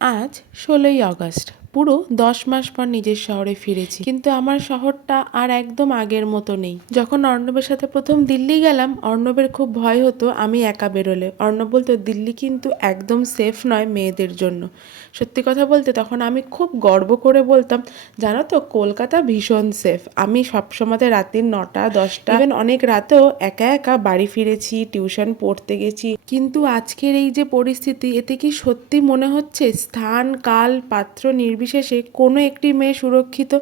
আজ ষোলোই আগস্ট। পুরো দশ মাস পর নিজের শহরে ফিরেছি। কিন্তু আমার শহরটা আর একদম আগের মতো নেই। যখন অর্ণবের সাথে প্রথম দিল্লি গেলাম, অর্ণবের খুব ভয় হতো আমি একা বেরোলে। অর্ণব বলতো, দিল্লি কিন্তু একদম সেফ নয় মেয়েদের জন্য। সত্যি কথা বলতে তখন আমি খুব গর্ব করে বলতাম, জানো তো, কলকাতা ভীষণ সেফ আমি সবসময় রাতের নটা, দশটা ইভেন অনেক রাতেও একা একা বাড়ি ফিরেছি টিউশন পড়তে গেছি। কিন্তু আজকের এই যে পরিস্থিতি, এতে কি সত্যি মনে হচ্ছে? স্থান, কাল, পাত্র নির্বিশেষে কোনো একটি মেয়ে সুরক্ষিত?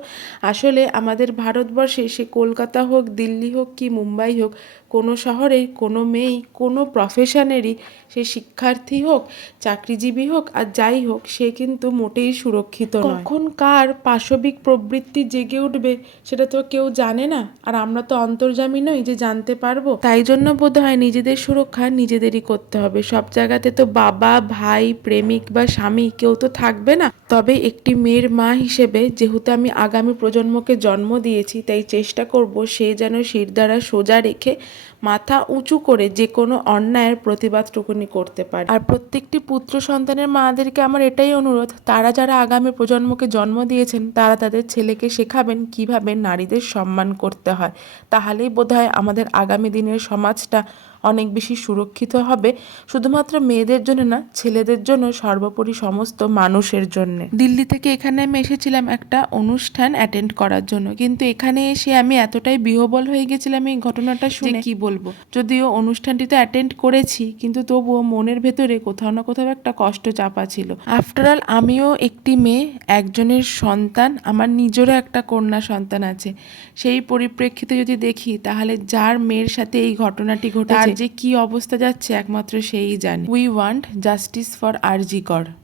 আসলে আমাদের ভারতবর্ষে সে কলকাতা হোক, দিল্লি হোক কি মুম্বাই হোক কোনো শহরেই কোনো মেয়েই কোনো প্রফেশনেরই সে শিক্ষার্থী হোক চাকরিজীবী হোক আর যাই হোক সে কিন্তু মোটেই সুরক্ষিত নয়। কখন কার পাশবিক প্রবৃত্তি জেগে উঠবে সেটা তো কেউ জানে না। আর আমরা তো অন্তর্জামী নই যে জানতে পারব। তাই জন্য বোধ হয় নিজেদের সুরক্ষা নিজেদেরই করতে হবে। সব জায়গাতে তো বাবা ভাই প্রেমিক বা স্বামী কেউ তো থাকবে না। তবে একটি মেয়ের মা হিসেবে যেহেতু আমি আগামী প্রজন্মকে জন্ম দিয়েছি তাই চেষ্টা করব সে যেন শিরদাঁড়া সোজা রেখে মাথা উঁচু করে যে কোনো অন্যায়ের প্রতিবাদটুকুনি করতে পারে। আর প্রত্যেকটি পুত্র সন্তানের মাদেরকে আমার এটাই অনুরোধ, তারা যারা আগামী প্রজন্মকে জন্ম দিয়েছেন, তারা তাদের ছেলেকে শেখাবেন কীভাবে নারীদের সম্মান করতে হয়। তাহলেই বোধহয় আমাদের আগামী দিনের সমাজটা অনেক বেশি সুরক্ষিত হবে শুধুমাত্র মেয়েদের জন্য না ছেলেদের জন্য সর্বোপরি সমস্ত মানুষের জন্য। দিল্লি থেকে এখানে আমি এসেছিলাম একটা অনুষ্ঠান অ্যাটেন্ড করার জন্য কিন্তু এখানে এসে আমি এতটাই বিহবল হয়ে গেছিলাম এই ঘটনাটা শুনে। কি বলব? যদিও অনুষ্ঠানটি তো অ্যাটেন্ড করেছি কিন্তু তবুও মনের ভেতরে কোথাও না কোথাও একটা কষ্ট চাপা ছিল। আফটার অল আমিও একটি মেয়ে একজনের সন্তান আমার নিজেরও একটা কন্যা সন্তান আছে। সেই পরিপ্রেক্ষিতে যদি দেখি তাহলে যার মেয়ের সাথে এই ঘটনাটি ঘটে তার যে কি অবস্থা যাচ্ছে একমাত্র সেই জানে। We want justice for R G Kar